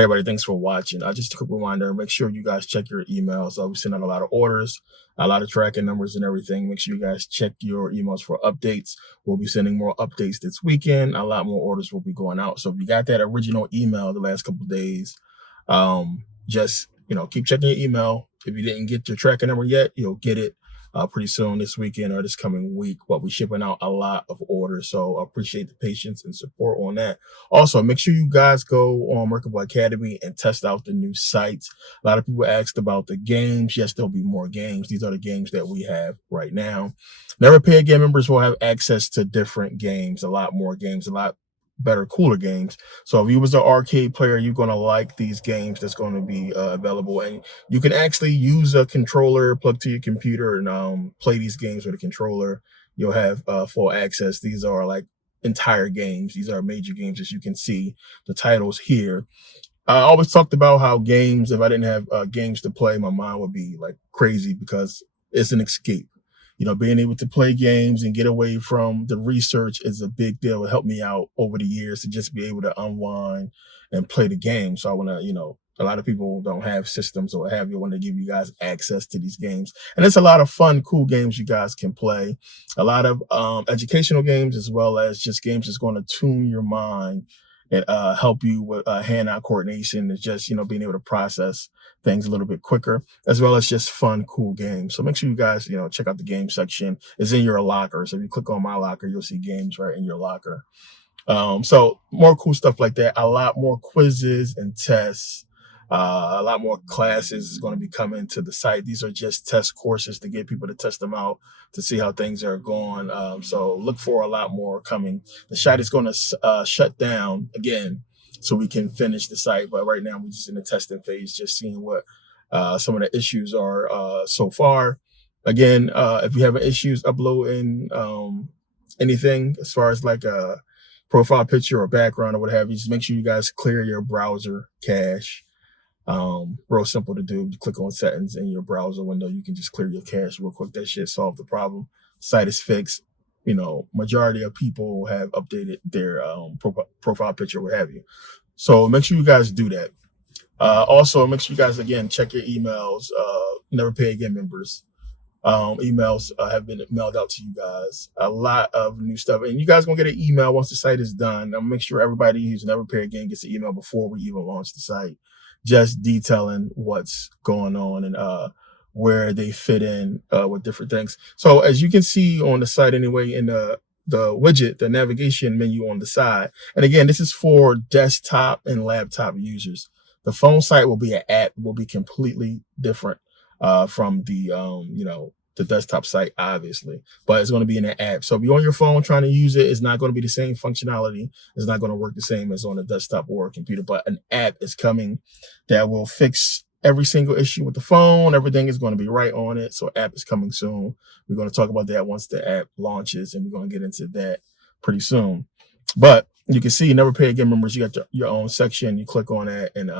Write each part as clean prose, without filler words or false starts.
Everybody, thanks for watching. Just a quick reminder, make sure you guys check your emails. We send out a lot of orders, a lot of tracking numbers and everything. Make sure you guys check your emails for updates. We'll be sending more updates this weekend. A lot more orders will be going out. So if you got that original email the last couple of days, just, keep checking your email. If you didn't get your tracking number yet, you'll get it pretty soon this weekend or this coming week. But we're shipping out a lot of orders, so I appreciate the patience and support on that. Also, make sure you guys go on Merkabah Academy and test out the new sites. A lot of people asked about the games. Yes, there'll be more games. These are the games that we have right now. Never Pay Again members will have access to different games, a lot more games, a lot better, cooler games. So if you was an arcade player, you're going to like these games that's going to be available, and you can actually use a controller, plug to your computer, and play these games with a controller. You'll have full access. These are like entire games. These are major games, as you can see the titles here. I always talked about how games, if I didn't have games to play, my mind would be like crazy, because it's an escape. Being able to play games and get away from the research is a big deal. It helped me out over the years to just be able to unwind and play the game. So I want to, a lot of people don't have systems or what have you. I want to give you guys access to these games. And it's a lot of fun, cool games you guys can play. A lot of educational games, as well as just games that's going to tune your mind and help you with hand-eye coordination, and just, being able to process things a little bit quicker, as well as just fun, cool games. So make sure you guys, check out the game section. It's in your locker. So if you click on my locker, you'll see games right in your locker. So more cool stuff like that. A lot more quizzes and tests. A lot more classes is going to be coming to the site. These are just test courses to get people to test them out, to see how things are going. So look for a lot more coming. The site is going to shut down again, so we can finish the site. But right now we're just in the testing phase, just seeing what some of the issues are so far. Again, if you have issues uploading anything as far as like a profile picture or background or what have you, just make sure you guys clear your browser cache. Real simple to do. You click on settings in your browser window, you can just clear your cache real quick. That shit solve the problem. Site is fixed. Majority of people have updated their profile picture, what have you. So make sure you guys do that. Also, make sure you guys, again, check your emails. Never Pay Again members. Emails have been mailed out to you guys. A lot of new stuff, and you guys gonna get an email once the site is done. I'll make sure everybody who's Never Pay Again gets an email before we even launch the site, just detailing what's going on and where they fit in with different things. So as you can see on the site anyway, in the widget, the navigation menu on the side, and again, this is for desktop and laptop users. The phone site will be an app, will be completely different from the the desktop site, obviously, but it's going to be in an app. So if you're on your phone trying to use it, it's not going to be the same functionality. It's not going to work the same as on a desktop or a computer, but an app is coming that will fix every single issue with the phone. Everything is going to be right on it. So app is coming soon. We're going to talk about that once the app launches, and we're going to get into that pretty soon. But you can see Never Pay Again members, you got your own section. You click on that, and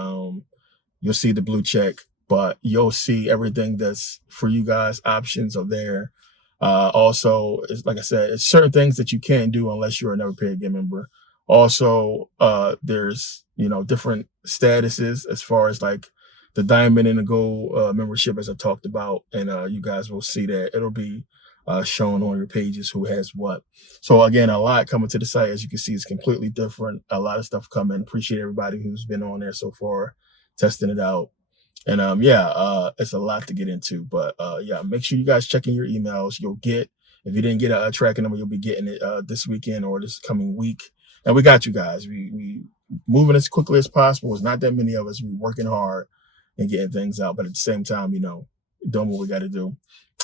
you'll see the blue check. But you'll see everything that's for you guys. Options are there. Also, it's, like I said, it's certain things that you can't do unless you're a Never Pay Again member. Also, there's different statuses as far as like the diamond and the gold membership, as I talked about, and you guys will see that it'll be shown on your pages who has what. So again, a lot coming to the site. As you can see, it's completely different. A lot of stuff coming. Appreciate everybody who's been on there so far, testing it out. And it's a lot to get into, but yeah, make sure you guys check in your emails. You'll get, if you didn't get a tracking number, you'll be getting it this weekend or this coming week. And we got you guys. We moving as quickly as possible. It's not that many of us. We're working hard and getting things out, but at the same time, doing what we got to do.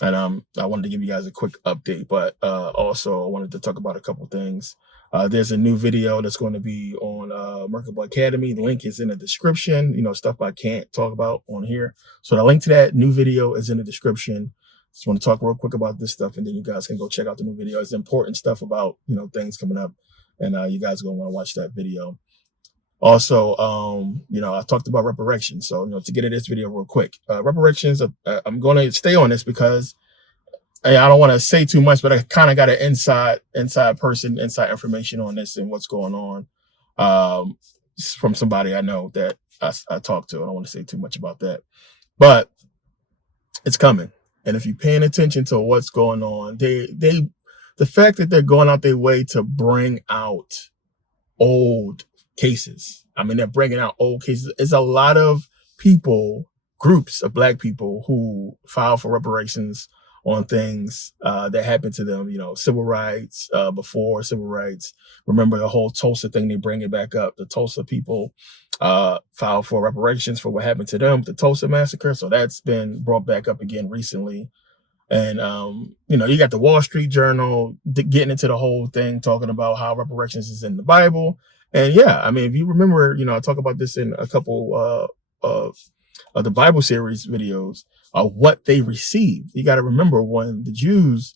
And I wanted to give you guys a quick update, but also I wanted to talk about a couple things. There's a new video that's going to be on Merkabah Academy. The link is in the description. Stuff I can't talk about on here. So the link to that new video is in the description. Just want to talk real quick about this stuff, and then you guys can go check out the new video. It's important stuff about, things coming up, and you guys are going to want to watch that video. Also, I talked about reparations. So, to get into this video real quick, reparations, I'm going to stay on this because I don't want to say too much, but I kind of got an inside information on this and what's going on from somebody I know that I talked to. I don't want to say too much about that, but it's coming. And if you're paying attention to what's going on, the fact that they're going out their way to bring out old cases. I mean, they're bringing out old cases. It's a lot of people, groups of Black people who file for reparations on things that happened to them, civil rights, before civil rights. Remember the whole Tulsa thing, they bring it back up. The Tulsa people filed for reparations for what happened to them, the Tulsa massacre. So that's been brought back up again recently. And, you got the Wall Street Journal getting into the whole thing, talking about how reparations is in the Bible. And yeah, I mean, if you remember, I talk about this in a couple of the Bible series videos of what they received. You got to remember when the Jews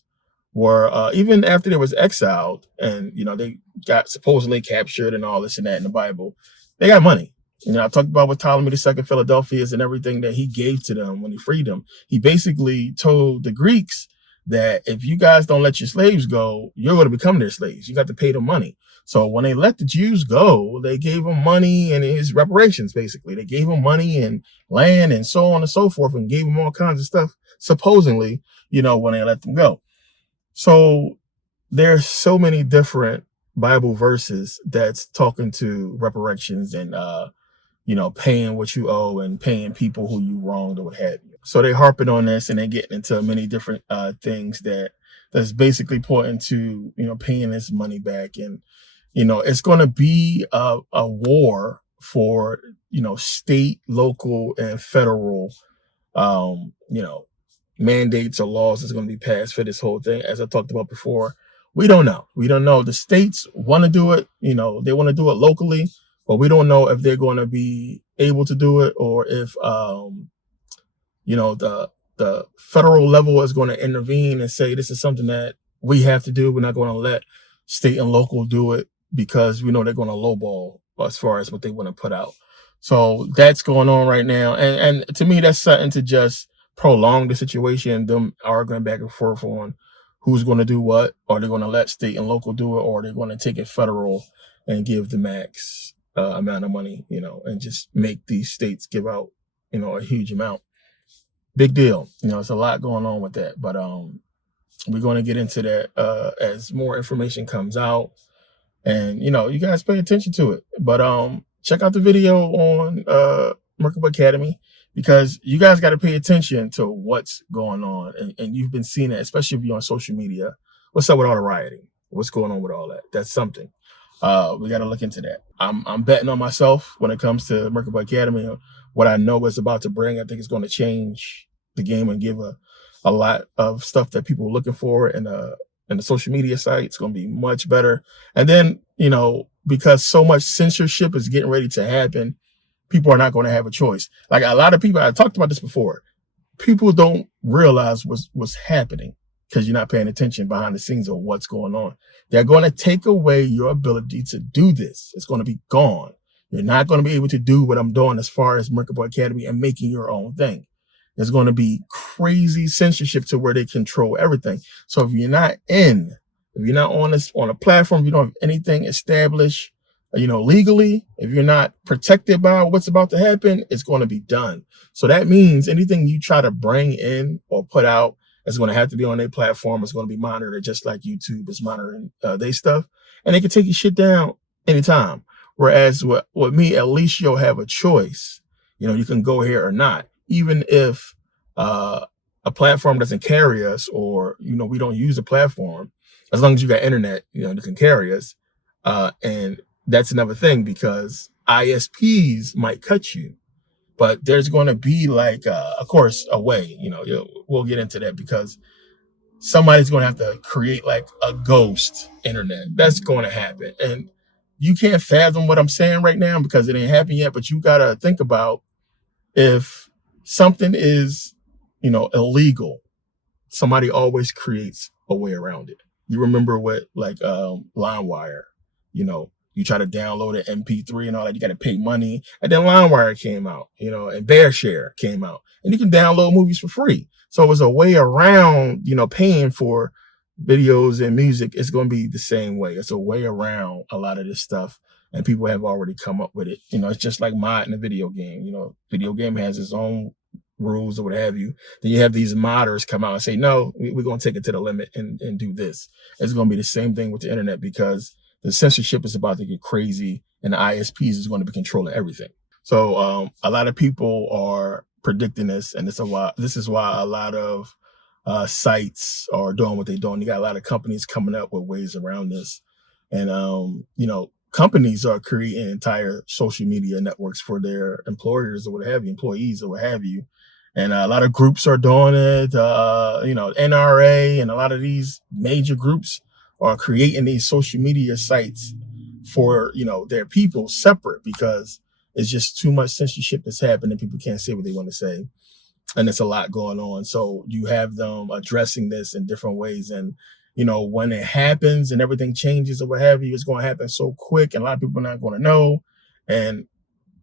were, even after they was exiled and, they got supposedly captured and all this and that in the Bible, they got money. I talked about what Ptolemy II Philadelphus and everything that he gave to them when he freed them. He basically told the Greeks that if you guys don't let your slaves go, you're going to become their slaves. You got to pay them money. So when they let the Jews go, they gave them money and his reparations, basically. They gave them money and land and so on and so forth and gave them all kinds of stuff, supposedly, when they let them go. So there's so many different Bible verses that's talking to reparations and, paying what you owe and paying people who you wronged or what have you. So they harping on this and they getting into many different things that's basically pointing to, paying this money back. And, it's going to be a war for, state, local, and federal, mandates or laws that's going to be passed for this whole thing. As I talked about before, we don't know. We don't know. The states want to do it. They want to do it locally. But we don't know if they're going to be able to do it or if, the federal level is going to intervene and say, this is something that we have to do. We're not going to let state and local do it because we know they're going to lowball as far as what they want to put out. So that's going on right now. And to me, that's something to just prolong the situation. Them arguing back and forth on who's going to do what. Are they going to let state and local do it, or are they going to take it federal and give the max amount of money, and just make these states give out, a huge amount. Big deal. It's a lot going on with that, but we're going to get into that as more information comes out, and you guys pay attention to it. But check out the video on Merkabah Academy, because you guys got to pay attention to what's going on, and you've been seeing it, especially if you're on social media. What's up with all the rioting? What's going on with all that? That's something. We got to look into that. I'm betting on myself when it comes to Merkabah Academy. What I know is about to bring, I think it's going to change the game and give a lot of stuff that people are looking for in the social media site. It's going to be much better. And then, because so much censorship is getting ready to happen, people are not going to have a choice. Like a lot of people, I talked about this before, people don't realize what's happening because you're not paying attention behind the scenes of what's going on. They're going to take away your ability to do this. It's going to be gone. You're not going to be able to do what I'm doing as far as Merkabah Academy and making your own thing. There's going to be crazy censorship to where they control everything. So if you're not on a platform, if you don't have anything established, legally, if you're not protected by what's about to happen, it's going to be done. So that means anything you try to bring in or put out, it's going to have to be on their platform. It's going to be monitored just like YouTube is monitoring their stuff. And they can take your shit down anytime. Whereas with me, at least you'll have a choice. You can go here or not. Even if a platform doesn't carry us or, we don't use a platform, as long as you got internet, that can carry us. And that's another thing because ISPs might cut you. But there's going to be of course, a way, we'll get into that because somebody's going to have to create a ghost internet. That's going to happen. And you can't fathom what I'm saying right now because it ain't happened yet. But you got to think about if something is, illegal, somebody always creates a way around it. You remember what LimeWire, you try to download an MP3 and all that, you got to pay money. And then LimeWire came out, and BearShare came out. And you can download movies for free. So it was a way around, paying for videos and music. It's going to be the same way. It's a way around a lot of this stuff and people have already come up with it. You know, it's just like modding a video game. You know, video game has its own rules or what have you. Then you have these modders come out and say, no, we're going to take it to the limit and do this. It's going to be the same thing with the internet, because the censorship is about to get crazy and the ISPs is going to be controlling everything. So a lot of people are predicting this, and this is why a lot of sites are doing what they're doing. You got a lot of companies coming up with ways around this. And, you know, companies are creating entire social media networks for their employers or what have you, employees or what have you. And a lot of groups are doing it. You know, NRA and a lot of these major groups are creating these social media sites for, you know, their people separate, because it's just too much censorship that's happening. People can't say what they want to say. And it's a lot going on. So you have them addressing this in different ways. And, you know, when it happens and everything changes or what have you, it's going to happen so quick, and a lot of people are not going to know. And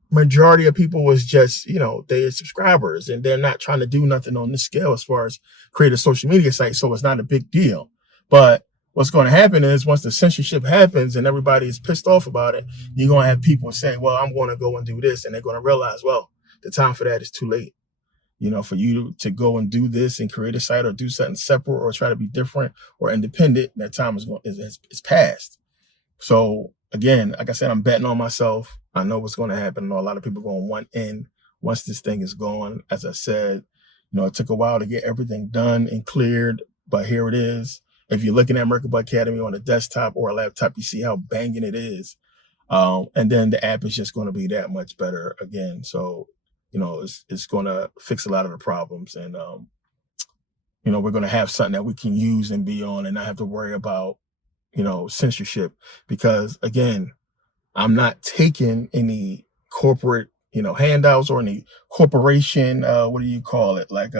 majority of people was just, you know, they're subscribers and they're not trying to do nothing on this scale as far as create a social media site. So it's not a big deal. But what's going to happen is once the censorship happens and everybody is pissed off about it, you're going to have people saying, well, I'm going to go and do this. And they're going to realize, well, the time for that is too late. You know, for you to go and do this and create a site or do something separate or try to be different or independent, that time is past. So again, like I said, I'm betting on myself. I know what's going to happen. I know a lot of people are going to want in once this thing is gone. As I said, you know, it took a while to get everything done and cleared, but here it is. If you're looking at Merkabah Academy on a desktop or a laptop, you see how banging it is. And then the app is just going to be that much better again. So, you know, it's going to fix a lot of the problems. And, you know, we're going to have something that we can use and be on and not have to worry about, you know, censorship. Because, again, I'm not taking any corporate, you know, handouts or any corporation, what do you call it? Like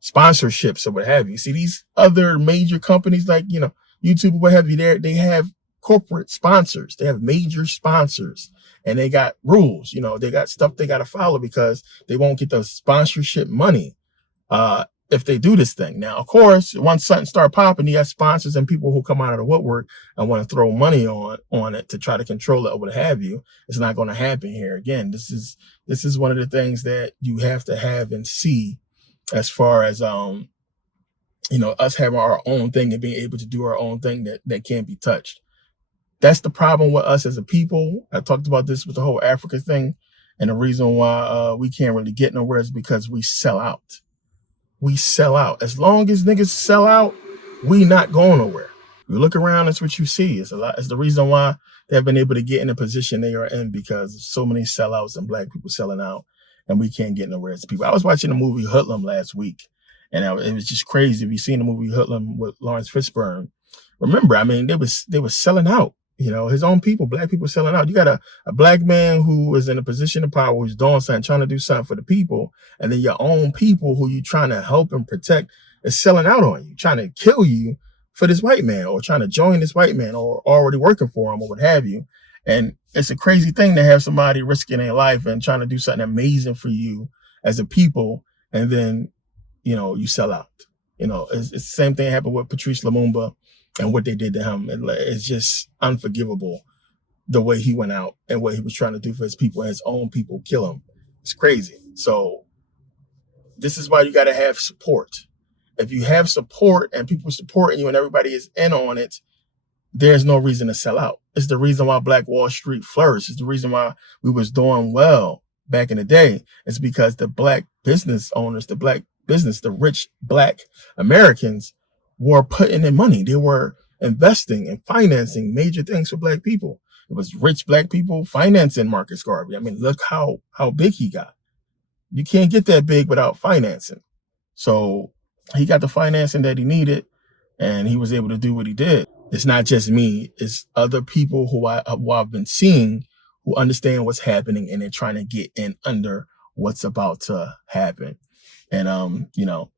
sponsorships or what have you. See, these other major companies like, you know, YouTube or what have you, they have corporate sponsors. They have major sponsors. And they got rules, you know, they got stuff they got to follow, because they won't get the sponsorship money if they do this thing. Now, of course, once something start popping, you got sponsors and people who come out of the woodwork and want to throw money on it to try to control it or what have you. It's not going to happen here. Again, this is one of the things that you have to have and see as far as you know, us having our own thing and being able to do our own thing that can't be touched. That's the problem with us as a people. I talked about this with the whole Africa thing. And the reason why we can't really get nowhere is because we sell out. We sell out. As long as niggas sell out, we not going nowhere. You look around, that's what you see. It's a lot. It's the reason why they've been able to get in the position they are in, because of so many sellouts and black people selling out, and we can't get nowhere as people. I was watching the movie Hoodlum last week, and it was just crazy. If you've seen the movie Hoodlum with Lawrence Fishburne, remember, I mean, they was selling out. You know, his own people, black people selling out. You got a black man who is in a position of power, who's doing something, trying to do something for the people. And then your own people who you trying to help and protect is selling out on you, trying to kill you for this white man, or trying to join this white man, or already working for him, or what have you. And it's a crazy thing to have somebody risking their life and trying to do something amazing for you as a people. And then, you know, you sell out. You know, it's the same thing happened with Patrice Lumumba and what they did to him. It's just unforgivable, the way he went out and what he was trying to do for his people, and his own people kill him. It's crazy. So this is why you got to have support. If you have support and people supporting you and everybody is in on it, there's no reason to sell out. It's the reason why Black Wall Street flourished. It's the reason why we was doing well back in the day. It's because the black business owners, the rich black Americans were putting in money. They were investing and financing major things for black people. It was rich black people financing Marcus Garvey. I mean, look how big he got. You can't get that big without financing. So he got the financing that he needed, and he was able to do what he did. It's not just me. It's other people who I've been seeing who understand what's happening, and they're trying to get in under what's about to happen. And, you know,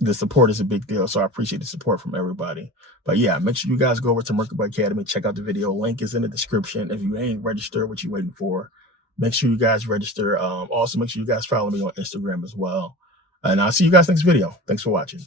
the support is a big deal. So I appreciate the support from everybody. But yeah, make sure you guys go over to Merkabah Academy. Check out the video. Link is in the description. If you ain't registered, what you waiting for? Make sure you guys register. Also, make sure you guys follow me on Instagram as well. And I'll see you guys next video. Thanks for watching.